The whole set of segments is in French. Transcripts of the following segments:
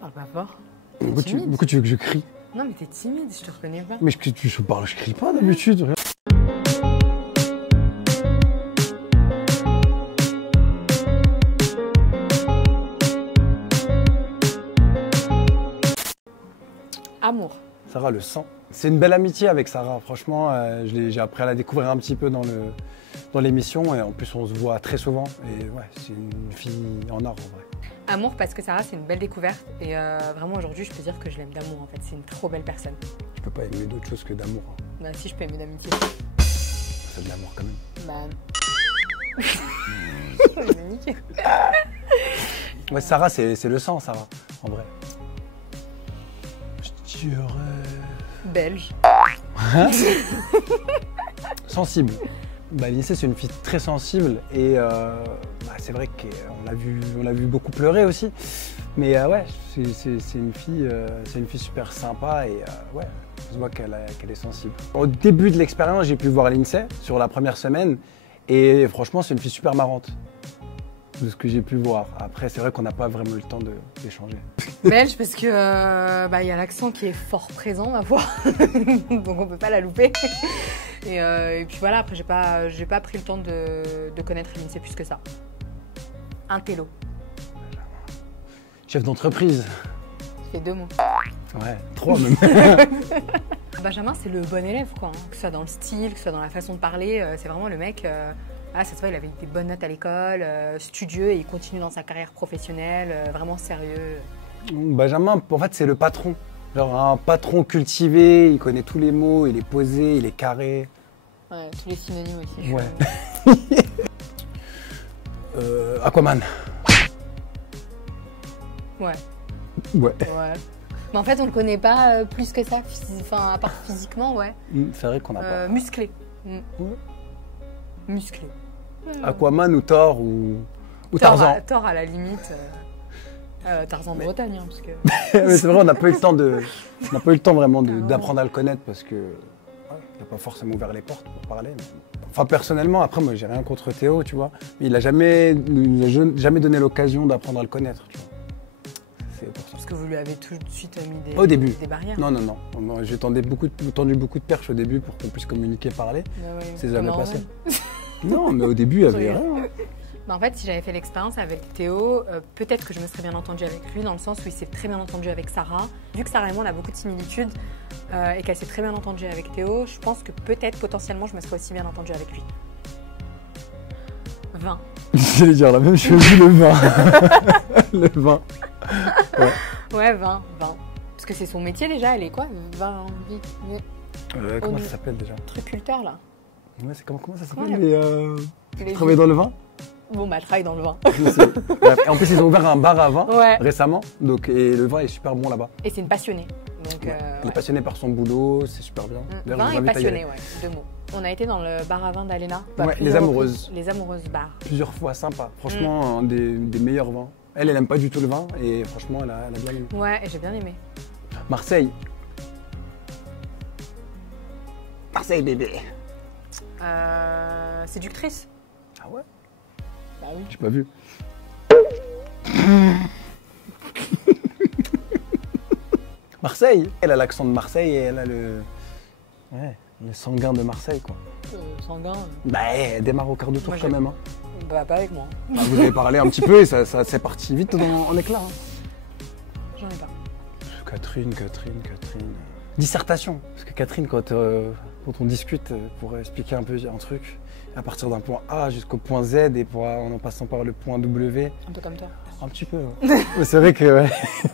Parle pas fort. Pourquoi tu veux que je crie? Non mais t'es timide, je te reconnais pas. Mais je crie pas d'habitude. Amour. Sarah, le sang. C'est une belle amitié avec Sarah. Franchement, j'ai appris à la découvrir un petit peu dans l'émission. Et en plus, on se voit très souvent. Et ouais, c'est une fille en or en vrai. Amour parce que Sarah, c'est une belle découverte. Et vraiment, aujourd'hui, je peux dire que je l'aime d'amour en fait. C'est une trop belle personne. Tu peux pas aimer d'autre chose que d'amour. Hein. Bah si, je peux aimer d'amitié. C'est de l'amour quand même. Bah... je vais niquer. Ouais, Sarah, c'est le sang, Sarah, en vrai. Je dirais... Belge. Sensible. Bah, Lindsay, c'est une fille très sensible et c'est vrai qu'on l'a vu beaucoup pleurer aussi. Mais ouais, c'est une fille super sympa et ouais, on se voit qu'elle est sensible. Au début de l'expérience, j'ai pu voir Lindsay sur la première semaine et franchement, c'est une fille super marrante de ce que j'ai pu voir. Après, c'est vrai qu'on n'a pas vraiment eu le temps d'échanger. Belge parce que y a l'accent qui est fort présent à voir, donc on peut pas la louper. Et puis voilà, après j'ai pas pris le temps de connaître Lindsay plus que ça. Un télo. Chef d'entreprise. Ça fait 2 mots. Ouais, 3 même. Benjamin, c'est le bon élève quoi, hein. Que ce soit dans le style, que ce soit dans la façon de parler, c'est vraiment le mec. Ah, ça se voit, il avait des bonnes notes à l'école, studieux et il continue dans sa carrière professionnelle, vraiment sérieux. Benjamin, en fait, c'est le patron. Genre un patron cultivé, il connaît tous les mots, il est posé, il est carré. Ouais, tous les synonymes aussi. Ouais. Aquaman. Ouais. Ouais. Ouais. Mais en fait, on le connaît pas plus que ça, enfin, à part physiquement, ouais. C'est vrai qu'on a pas. Musclé. Ouais. Musclé. Aquaman ou Thor ou Tarzan. Thor à la limite. Tarzan de Bretagne, hein, parce que... Mais c'est vrai, on n'a pas eu le temps vraiment d'apprendre à le connaître parce que il n'a pas forcément ouvert les portes pour parler. Mais... Enfin, personnellement, après, moi, j'ai rien contre Théo, tu vois. Mais il n'a jamais donné l'occasion d'apprendre à le connaître, tu vois. C'est pour ça. Parce que vous lui avez tout de suite mis des barrières. Non. J'ai tendu beaucoup de perches au début pour qu'on puisse communiquer, parler. Ouais, c'est jamais passé. Non, mais au début, il n'y avait rien. En fait, si j'avais fait l'expérience avec Théo, peut-être que je me serais bien entendue avec lui, dans le sens où il s'est très bien entendu avec Sarah. Vu que Sarah et moi, on a beaucoup de similitudes et qu'elle s'est très bien entendue avec Théo, je pense que peut-être, potentiellement, je me serais aussi bien entendue avec lui. 20. J'allais dire la même chose, le vin. Le vin. Ouais, 20. Parce que c'est son métier déjà, elle est quoi 20. Comment ça s'appelle déjà? Truculteur, là. Ouais, c'est comment ça s'appelle travailler dans le vin? Bon, bah, elle travaille dans le vin. Et en plus, ils ont ouvert un bar à vin récemment, donc, et le vin est super bon là-bas. Et c'est une passionnée. Donc, elle est passionnée par son boulot, c'est super bien. Vin et passionnée, ouais, 2 mots. On a été dans le bar à vin d'Alena. Les Amoureuses. Les Amoureuses bar. Plusieurs fois, sympa. Franchement, un des meilleurs vins. Elle aime pas du tout le vin et franchement, elle a bien aimé. Ouais, et j'ai bien aimé. Marseille. Marseille, bébé. Séductrice. Ah ouais? Bah oui. J'ai pas vu. Marseille. Elle a l'accent de Marseille et elle a le sanguin de Marseille, quoi. Sanguin. Bah, elle démarre au quart de tour quand même. Hein. Bah, pas avec moi. Bah, vous avez parlé un petit peu et ça s'est parti vite en éclat. Hein. J'en ai pas. Catherine. Dissertation. Parce que Catherine, quand on discute pour expliquer un peu un truc, à partir d'un point A jusqu'au point Z et en passant par le point W. Un peu comme toi. Un petit peu. Ouais. C'est vrai que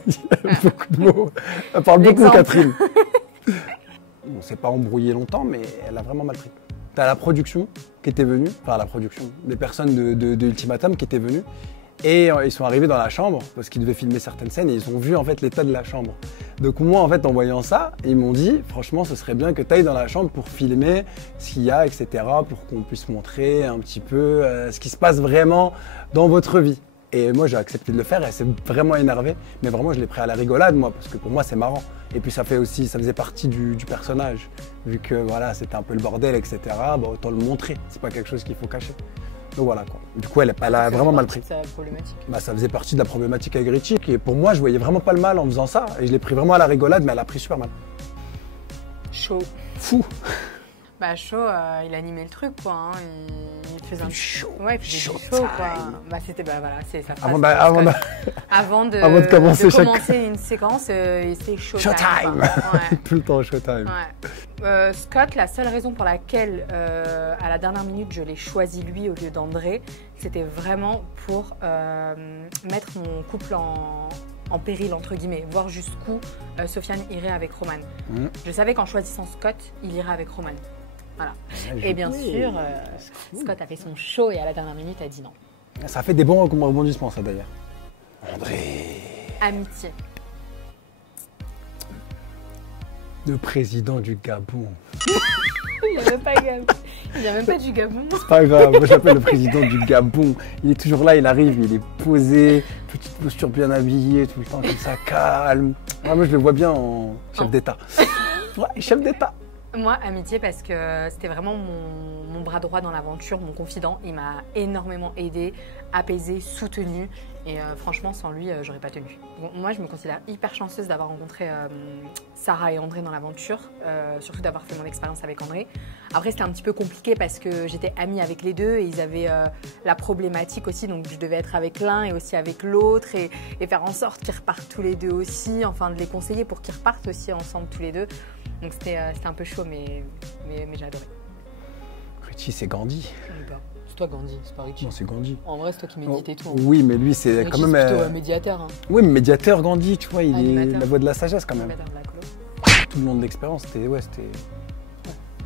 il y a beaucoup de mots. Elle parle beaucoup, Catherine. On s'est pas embrouillé longtemps, mais elle a vraiment mal pris. T'as la production qui était venue, enfin la production, des personnes de Ultimatum qui étaient venues. Et ils sont arrivés dans la chambre parce qu'ils devaient filmer certaines scènes et ils ont vu en fait l'état de la chambre. Donc moi en fait en voyant ça, ils m'ont dit franchement ce serait bien que tu ailles dans la chambre pour filmer ce qu'il y a, etc. pour qu'on puisse montrer un petit peu ce qui se passe vraiment dans votre vie. Et moi j'ai accepté de le faire et elle s'est vraiment énervée. Mais vraiment je l'ai pris à la rigolade moi parce que pour moi c'est marrant. Et puis ça faisait partie du personnage. Vu que voilà c'était un peu le bordel, etc. Bah, autant le montrer, c'est pas quelque chose qu'il faut cacher. Donc voilà quoi. Du coup, elle a vraiment mal pris. C'est problématique. Bah, ça faisait partie de la problématique avec Richie. Et pour moi, je voyais vraiment pas le mal en faisant ça. Et je l'ai pris vraiment à la rigolade, mais elle a pris super mal. Chaud. Fou. Bah chaud, il animait le truc quoi. Hein. Il faisait un chaud. Ouais, il faisait du chaud quoi. Bah c'était voilà, c'est sa phrase. Avant de commencer une séquence, c'est showtime. Ouais. Tout le temps showtime. Ouais. Scott, la seule raison pour laquelle à la dernière minute je l'ai choisi lui au lieu d'André, c'était vraiment pour mettre mon couple en péril, entre guillemets, voir jusqu'où Sofiane irait avec Roman. Je savais qu'en choisissant Scott, il irait avec Roman. Voilà. Et bien sûr, Scott a fait son show et à la dernière minute a dit non. Ça fait des bons rebondissements, ça d'ailleurs. André. Amitié. Le président du Gabon. Il n'y a même pas Gabon. Il n'y a même pas du Gabon. C'est pas grave, moi j'appelle le président du Gabon. Il est toujours là, il arrive, il est posé, petite posture bien habillée, tout le temps comme ça, calme. Ouais, moi je le vois bien en chef d'État. Ouais, chef d'État. Moi, amitié, parce que c'était vraiment mon bras droit dans l'aventure, mon confident. Il m'a énormément aidé, apaisé, soutenu. Et franchement, sans lui, j'aurais pas tenu. Bon, moi, je me considère hyper chanceuse d'avoir rencontré Sarah et André dans l'aventure, surtout d'avoir fait mon expérience avec André. Après, c'était un petit peu compliqué parce que j'étais amie avec les deux et ils avaient la problématique aussi. Donc, je devais être avec l'un et aussi avec l'autre et faire en sorte qu'ils repartent tous les deux aussi. Enfin, de les conseiller pour qu'ils repartent aussi ensemble tous les deux. Donc c'était un peu chaud, mais j'ai adoré. Richie, c'est Gandhi. C'est toi Gandhi, c'est pas Richie. Non, c'est Gandhi. En vrai, c'est toi qui médites et tout. Hein. Oui, mais lui, c'est quand même... C'est plutôt médiateur. Hein. Oui, mais médiateur, Gandhi, tu vois, il Animateur. est la voix de la sagesse quand même. Animateur de la colo. Tout le monde de l'expérience, c'était... Ouais.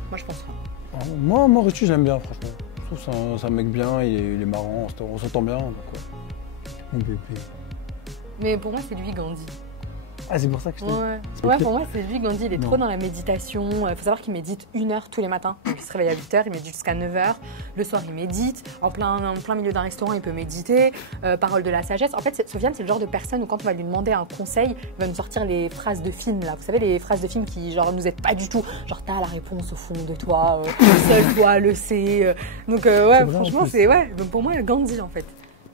Moi, je pense pas. Moi, Richie, j'aime bien, franchement. Je trouve que c'est un mec bien, il est marrant, on s'entend bien, donc ouais. Mon bébé. Mais pour moi, c'est lui Gandhi. Ah, c'est pour ça que je t'ai dit. Ouais, pour moi, c'est lui, Gandhi. Il est trop dans la méditation. Il faut savoir qu'il médite 1 heure tous les matins. Donc, il se réveille à 8 h, il médite jusqu'à 9 h. Le soir, il médite. En plein milieu d'un restaurant, il peut méditer. Parole de la sagesse. En fait, Sofiane, c'est le genre de personne où quand on va lui demander un conseil, il va nous sortir les phrases de film, là. Vous savez, les phrases de film qui, genre, nous aident pas du tout. Genre, t'as la réponse au fond de toi. Seul toi le sais. Donc, ouais, franchement, c'est... Ouais, donc pour moi, Gandhi, en fait.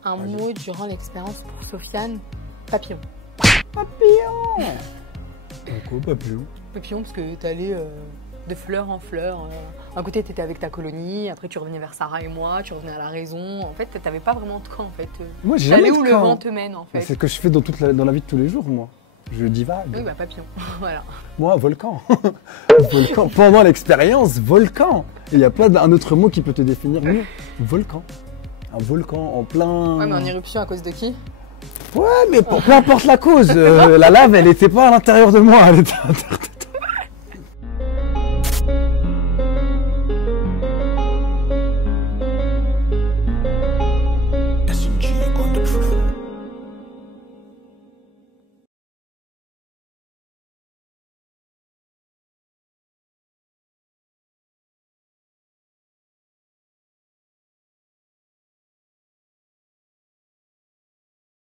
Un mot durant l'expérience pour Sofiane, papillon. Papillon. Pourquoi papillon? Papillon parce que t'allais de fleur en fleur. Un côté t'étais avec ta colonie, après tu revenais vers Sarah et moi, tu revenais à la raison. En fait, t'avais pas vraiment de camp en fait. Moi j'ai jamais de camp. Où le vent te mène en fait. C'est ce que je fais dans la vie de tous les jours moi. Je divague. Oui bah papillon, voilà. Moi volcan. Volcan. Pendant l'expérience, volcan. Il n'y a pas un autre mot qui peut te définir mieux. Volcan. Un volcan en plein... Ouais mais en éruption à cause de qui? Ouais, mais peu importe la cause, la lave, elle n'était pas à l'intérieur de moi, elle était à l'intérieur.